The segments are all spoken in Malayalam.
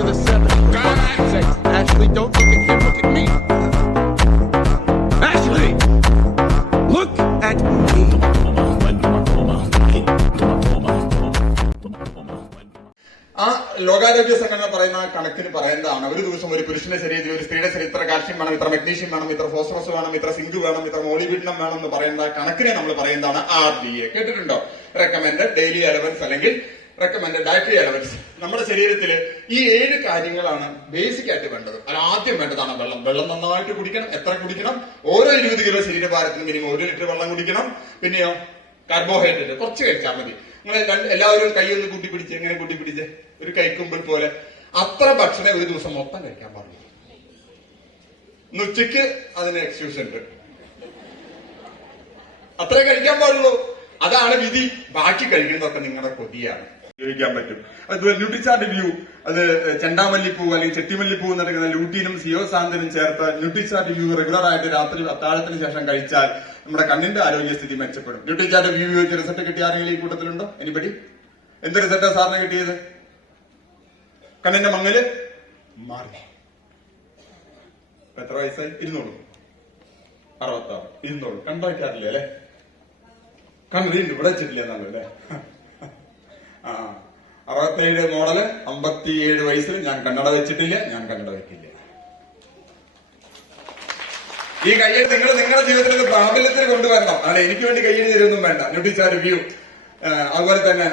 regular 7. God sakes. Ashley, don't look at him, look at me. Ashley! Look at me. ആ ലോകാരോഗ്യ സംഘടന പറയുന്ന കണക്കിന് പറയുന്നതാണ്. ഒരു ദിവസം ഒരു പുരുഷന്റെ ശരീരത്തിൽ ഒരു സ്ത്രീയുടെ ശരീരത്തിൽ ഇത്ര കാൽഷ്യം വേണം, ഇത്ര മെഗ്നീഷ്യം വേണം, ഇത്ര ഫോസ്ഫറസ് വേണം, ഇത്ര സിങ്ക് വേണം, ഇത്ര മോളിബിഡിനം വേണം എന്ന് പറയുന്ന കണക്കിനെ നമ്മൾ പറയുന്നതാണ് RDA. കേട്ടിട്ടുണ്ടോ? റെക്കമെൻഡഡ് ഡെയിലി അലവൻസ് അല്ലെങ്കിൽ റെക്കമെൻഡഡ് ഡയറ്ററി അലവൻസ്. നമ്മുടെ ശരീരത്തിൽ ഈ 7 കാര്യങ്ങളാണ് ബേസിക് ആയിട്ട് വേണ്ടത്. അത് ആദ്യം വേണ്ടതാണ് വെള്ളം. വെള്ളം നന്നായിട്ട് കുടിക്കണം. എത്ര കുടിക്കണം? ഓരോ 20 കിലോ ശരീരഭാരത്തിന് മിനിമം 1 ലിറ്റർ വെള്ളം കുടിക്കണം. പിന്നെയോ കാർബോഹൈഡ്രേറ്റ് കുറച്ച് കഴിച്ചാൽ മതി. നിങ്ങൾ എല്ലാവരും കൈ ഒന്ന് കൂട്ടിപ്പിടിച്ച് എങ്ങനെ കൂട്ടിപ്പിടിച്ച് ഒരു കൈക്കുമ്പിൾ പോലെ അത്ര ഭക്ഷണം ഒരു ദിവസം മൊത്തം കഴിക്കാൻ പാടില്ല. ഇന്ന് ഉച്ചയ്ക്ക് അതിന് എക്സ്ക്യൂസ് ഉണ്ട്. അത്രേ കഴിക്കാൻ പാടുള്ളൂ. അതാണ് വിധി. ബാക്കി കഴിക്കുന്നതൊക്കെ നിങ്ങളുടെ കൊതിയാണ്. ഉപയോഗിക്കാൻ പറ്റും. അതുപോലെ ന്യൂട്രിചാർട്ട് വ്യൂ, അത് ചെണ്ടാമല്ലിപ്പൂ അല്ലെങ്കിൽ ചെട്ടിമല്ലിപ്പൂ നടക്കുന്ന ലൂട്ടീനും സിയോസാന്തിനും ചേർത്ത് ന്യൂട്രിചാർട്ട് വ്യൂ റെഗുലർ ആയിട്ട് രാത്രി അത്താഴത്തിന് ശേഷം കഴിച്ചാൽ നമ്മുടെ കണ്ണിന്റെ ആരോഗ്യസ്ഥിതി മെച്ചപ്പെടും. ന്യൂട്രിചാർട്ട് വ്യൂ വെച്ച് റിസൾട്ട് കിട്ടിയ ആരെങ്കിലും ഈ കൂട്ടത്തിലുണ്ടോ? എനിബഡി? എന്ത് റിസൾട്ടാ സാറിന് കിട്ടിയത്? കണ്ണിന്റെ മങ്ങല് മാറി. എത്ര വയസ്സായി? 200, 66, 200. കണ്ടുവയ്ക്കാറില്ലേ അല്ലെ? കണ്ണുണ്ട് ഇവിടെ വെച്ചിട്ടില്ല എന്നല്ലേ? 67 മോഡല് 57 വയസ്സിൽ ഞാൻ കണ്ണട വെച്ചിട്ടില്ല, ഞാൻ കണ്ണട വെക്കില്ല. ഈ കയ്യടി നിങ്ങൾ നിങ്ങളുടെ ജീവിതത്തിൽ പ്രാബല്യത്തിൽ കൊണ്ടുവരണം. അല്ല എനിക്ക് വേണ്ടി കയ്യടി തരുമൊന്നും വേണ്ട. ന്യൂട്രിചാർട്ട് വ്യൂ. അതുപോലെ തന്നെ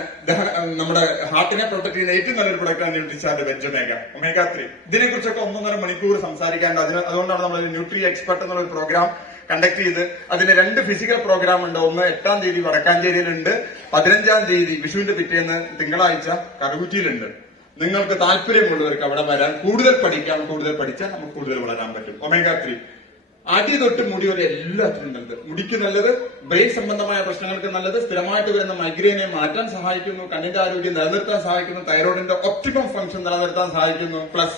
നമ്മുടെ ഹാർട്ടിനെ പ്രൊട്ടക്ട് ചെയ്യുന്ന ഏറ്റവും നല്ലൊരു പ്രൊഡക്റ്റാണ് ന്യൂട്രിചാർട്ട് വെജ് ഒമേഗ 3. ഇതിനെക്കുറിച്ചൊക്കെ 1.5 മണിക്കൂർ സംസാരിക്കാണ്ട് അതുകൊണ്ടാണ് നമ്മൾ ന്യൂട്രി എക്സ്പെർട്ട് എന്നുള്ള പ്രോഗ്രാം കണ്ടക്ട് ചെയ്ത് അതിന് 2 ഫിസിക്കൽ പ്രോഗ്രാം ഉണ്ട്. ഒന്ന് 8-ാം തീയതി വടക്കാഞ്ചേരിയിലുണ്ട്, 15-ാം തീയതി വിഷുവിന്റെ പിറ്റേന്ന് തിങ്കളാഴ്ച കറുകുറ്റിയിലുണ്ട്. നിങ്ങൾക്ക് താല്പര്യമുള്ളവർക്ക് അവിടെ വരാൻ, കൂടുതൽ പഠിക്കാൻ, കൂടുതൽ പഠിച്ചാൽ നമുക്ക് കൂടുതൽ വളരാൻ പറ്റും. ഒമേഗ 3 അടി തൊട്ട് മുടി വരെ എല്ലാത്തിനും നല്ലത്. മുടിക്ക് നല്ലത്, ബ്രെയിൻ സംബന്ധമായ പ്രശ്നങ്ങൾക്ക് നല്ലത്, സ്ഥിരമായിട്ട് വരുന്ന മൈഗ്രെയിനെ മാറ്റാൻ സഹായിക്കുന്നു, കണ്ണിന്റെ ആരോഗ്യം നിലനിർത്താൻ സഹായിക്കുന്നു, തൈറോയിഡിന്റെ ഒപ്റ്റിമം ഫംഗ്ഷൻ നിലനിർത്താൻ സഹായിക്കുന്നു, പ്ലസ്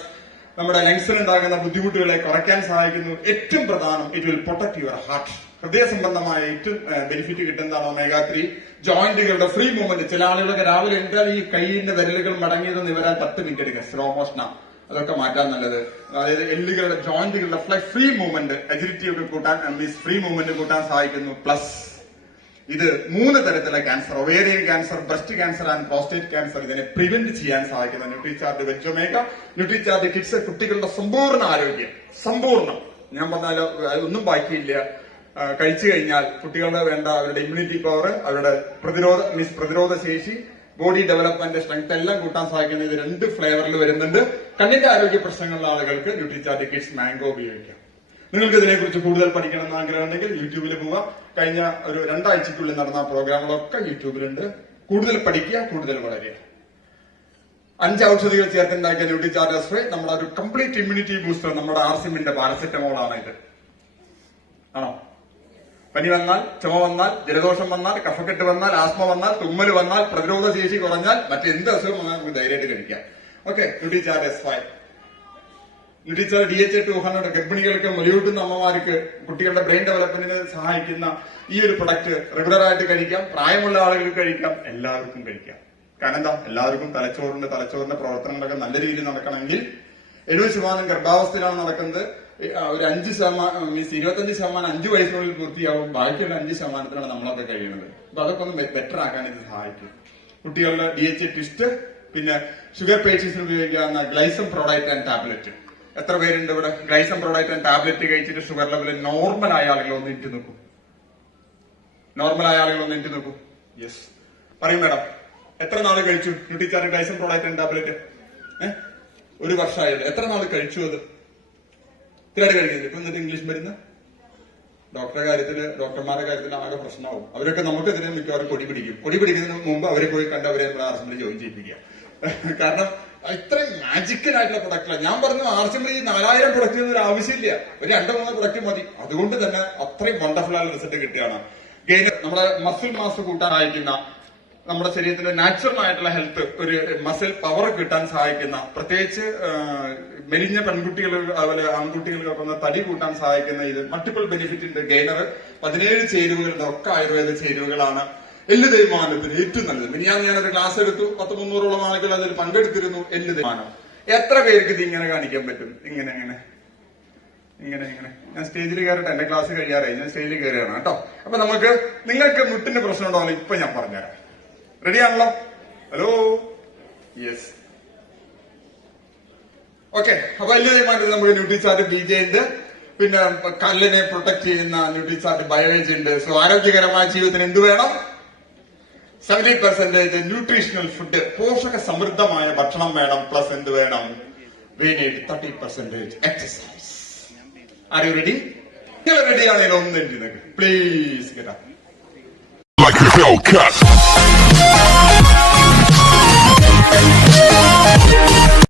നമ്മുടെ ലങ്സിൽ ഉണ്ടാകുന്ന ബുദ്ധിമുട്ടുകളെ കുറയ്ക്കാൻ സഹായിക്കുന്നു. ഏറ്റവും പ്രധാനം, it will protect your heart. ഹൃദയ സംബന്ധമായ ഏറ്റവും ബെനിഫിറ്റ് കിട്ടുന്നതാണ് ഒമേഗ 3. ജോയിന്റുകളുടെ free movement. ചില ആളുകളൊക്കെ രാവിലെ എഴുതാൽ ഈ കൈയിന്റെ വിരലുകൾ മടങ്ങിയത് നിവരാൻ 10 മിനിറ്റ് എടുക്കുക. സ്ലോ മോഷനാണ്. അതൊക്കെ മാറ്റാൻ നല്ലത്. അതായത് എല്ലുകളുടെ ജോയിന്റുകളുടെ ഫ്രീ മൂവ്മെന്റ്, അജിലിറ്റി ഒക്കെ കൂട്ടാൻ, ഫ്രീ മൂവ്മെന്റ് കൂട്ടാൻ സഹായിക്കുന്നു. പ്ലസ് ഇത് 3 തരത്തിലുള്ള cancer, ovarian cancer, breast cancer and prostate cancer, ഇതിനെ പ്രിവെന്റ് ചെയ്യാൻ സഹായിക്കുന്ന ന്യൂട്രിചാർട്ട് വെജ് ഒമേഗ. ന്യൂട്രിചാർട്ട് കിഡ്സ്, കുട്ടികളുടെ സമ്പൂർണ്ണ ആരോഗ്യം, സമ്പൂർണ്ണം. ഞാൻ പറഞ്ഞാലോ ഒന്നും ബാക്കിയില്ല. കഴിച്ചു കഴിഞ്ഞാൽ കുട്ടികളുടെ വേണ്ട അവരുടെ ഇമ്മ്യൂണിറ്റി പവർ, അവരുടെ പ്രതിരോധ ശേഷി, ബോഡി ഡെവലപ്മെന്റ്, സ്ട്രെങ്ത് എല്ലാം കൂട്ടാൻ സഹായിക്കുന്ന ഇത് 2 ഫ്ലേവറിൽ വരുന്നുണ്ട്. കണ്ണിന്റെ ആരോഗ്യ പ്രശ്നങ്ങളുള്ള ആളുകൾക്ക് ന്യൂട്രിചാർട്ട് കിഡ്സ് മാംഗോ ഉപയോഗിക്കാം. നിങ്ങൾക്ക് ഇതിനെക്കുറിച്ച് കൂടുതൽ പഠിക്കണം എന്ന് ആഗ്രഹം ഉണ്ടെങ്കിൽ യൂട്യൂബിൽ പോവുക. കഴിഞ്ഞ ഒരു 2 ആഴ്ചക്കുള്ളിൽ നടന്ന പ്രോഗ്രാമുകളൊക്കെ യൂട്യൂബിലുണ്ട്. കൂടുതൽ പഠിക്കുക, കൂടുതൽ വളരുക. 5 ഔഷധികൾ ചേർത്തുണ്ടാക്കിയ ന്യൂട്രിചാർട്ട് എസ്പ്രേ നമ്മുടെ ഒരു കംപ്ലീറ്റ് ഇമ്മ്യൂണിറ്റി ബൂസ്റ്റർ. നമ്മുടെ ആർസിമിന്റെ പാരസെറ്റമോൾ ആണ് ഇത്. ആണോ? പനി വന്നാൽ, ചുമ വന്നാൽ, ജലദോഷം വന്നാൽ, കഫക്കെട്ട് വന്നാൽ, ആസ്മ വന്നാൽ, തുമ്മൽ വന്നാൽ, പ്രതിരോധ ശേഷി കുറഞ്ഞാൽ, മറ്റെന്ത് അസുഖം വന്നാൽ നമുക്ക് ധൈര്യമായിട്ട് കഴിക്കാം. Okay, ന്യൂട്രിചാർട്ട് S5. ന്യൂട്രിചാർട്ട് DHA 200 ഗർഭിണികൾക്ക്, മുലയൂട്ടുന്ന അമ്മമാർക്ക്, കുട്ടികളുടെ ബ്രെയിൻ ഡെവലപ്മെന്റിന് സഹായിക്കുന്ന ഈ ഒരു പ്രൊഡക്റ്റ് റെഗുലർ ആയിട്ട് കഴിക്കാം. പ്രായമുള്ള ആളുകൾക്ക് കഴിക്കാം, എല്ലാവർക്കും കഴിക്കാം. കാരണം എന്താ? എല്ലാവർക്കും തലച്ചോറിന്റെ പ്രവർത്തനങ്ങളൊക്കെ നല്ല രീതിയിൽ നടക്കണമെങ്കിൽ 70% ഗർഭാവസ്ഥയിലാണ് നടക്കുന്നത്. ഒരു 5% മീൻസ് 25% 5 വയസ്സിനുള്ളിൽ പൂർത്തിയാവും. ബാക്കിയുള്ള 5%-ത്തിനാണ് നമ്മളൊക്കെ കഴിയുന്നത്. അപ്പൊ അതൊക്കെ ഒന്ന് ബെറ്റർ ആക്കാൻ ഇത് സഹായിക്കും. കുട്ടികളുടെ DHA ട്വിസ്റ്റ്, പിന്നെ ഷുഗർ പേഷ്യൻസിന് ഉപയോഗിക്കാവുന്ന ഗ്ലൈസം പ്രോഡക്റ്റ് ആൻഡ് ടാബ്ലറ്റ്. എത്ര പേരുണ്ട് ഇവിടെ ഗ്ലൈസം പ്രോഡക്റ്റ് ആൻഡ് ടാബ്ലറ്റ് കഴിച്ചിട്ട് ഷുഗർ ലെവൽ നോർമൽ ആയ ആളുകൾ ഒന്ന് ഇട്ട് നോക്കൂ. യെസ്, പറയും മേഡം. എത്ര നാൾ കഴിച്ചു ന്യൂട്രിചാർട്ട് ഗ്ലൈസം പ്രോഡക്റ്റ് ആൻഡ് ടാബ്ലറ്റ്? 1 വർഷമായല്ലോ. എത്ര നാൾ കഴിച്ചു? അത് ഇത്രയായിട്ട് കഴിക്കുന്നില്ല. ഇപ്പൊ എന്നിട്ട് ഇംഗ്ലീഷ് മരുന്ന് ഡോക്ടർമാരുടെ കാര്യത്തിൽ ആകെ പ്രശ്നമാവും. അവരൊക്കെ നമുക്കെതിരെ മിക്കവാറും കൊടി പിടിക്കുന്നതിന് മുമ്പ് അവരെ പോയി കണ്ട് അവരെ നമ്മൾ ആർസിമിൽ ജോയിൻ ചെയ്യിപ്പിക്കുക. കാരണം ഇത്രയും മാജിക്കൽ ആയിട്ടുള്ള പ്രൊഡക്റ്റ്. ഞാൻ പറഞ്ഞു ആർസിമിൽ 4000 പ്രൊഡക്റ്റ് ഒരു ആവശ്യമില്ല, ഒരു 2-3 പ്രൊഡക്റ്റ് മതി. അതുകൊണ്ട് തന്നെ അത്രയും വണ്ടർഫുൾ ആയ റിസൾട്ട് കിട്ടുകയാണ്. നമ്മുടെ മസിൽ മാസ് കൂട്ടാൻ സഹായിക്കുന്ന, നമ്മുടെ ശരീരത്തിന്റെ നാച്ചുറൽ ആയിട്ടുള്ള ഹെൽത്ത്, ഒരു മസിൽ പവർ കിട്ടാൻ സഹായിക്കുന്ന, പ്രത്യേകിച്ച് മെലിഞ്ഞ പെൺകുട്ടികൾ അതുപോലെ ആൺകുട്ടികൾക്കൊക്കെ തടി കൂട്ടാൻ സഹായിക്കുന്ന ഇത് മൾട്ടിപ്പിൾ ബെനിഫിറ്റ് ഉണ്ട്. ഗെയിനർ 17 ചേരുവകളുണ്ട്. ഒക്കെ ആയുർവേദ ചേരുവകളാണ്. എല്ല് തേയ്മാനത്തിന് ഏറ്റവും നല്ലത്. ഞാനൊരു ക്ലാസ് എടുത്തു. 100-300ഓളം ആളുകൾ അതിൽ പങ്കെടുത്തിരുന്നു. എല്ല് തേയ്മാനം എത്ര പേർക്ക് ഇത് ഇങ്ങനെ കാണിക്കാൻ പറ്റും? ഇങ്ങനെ ഇങ്ങനെ ഇങ്ങനെ ഇങ്ങനെ. ഞാൻ സ്റ്റേജിൽ കയറട്ടെ, എന്റെ ക്ലാസ് കഴിയാറായി, ഞാൻ സ്റ്റേജിൽ കയറുകയാണ് കേട്ടോ. അപ്പൊ നിങ്ങൾക്ക് മുട്ടിന്റെ പ്രശ്നം ഉണ്ടാവില്ല, ഇപ്പൊ ഞാൻ പറഞ്ഞുതരാം. റെഡി ആണല്ലോ? Hello, yes, okay. അപ്പൊ എല്ലാവരും നമുക്ക് ന്യൂട്രിചാർട്ട് BJ ഉണ്ട്, പിന്നെ കല്ലിനെ പ്രൊട്ടക്ട് ചെയ്യുന്ന ന്യൂട്രിചാർട്ട് ബയോവേജ് ഉണ്ട്. സോ ആരോഗ്യകരമായ ജീവിതത്തിന് എന്ത് വേണം? 70% ന്യൂട്രീഷണൽ ഫുഡ്, പോഷക സമൃദ്ധമായ ഭക്ഷണം വേണം. പ്ലസ് എന്ത് വേണം? We need 30% exercise. Are you ready? നിങ്ങൾ റെഡി ആണെങ്കിൽ ഒന്ന് പ്ലീസ് കേട്ടാ. Like a Hellcat.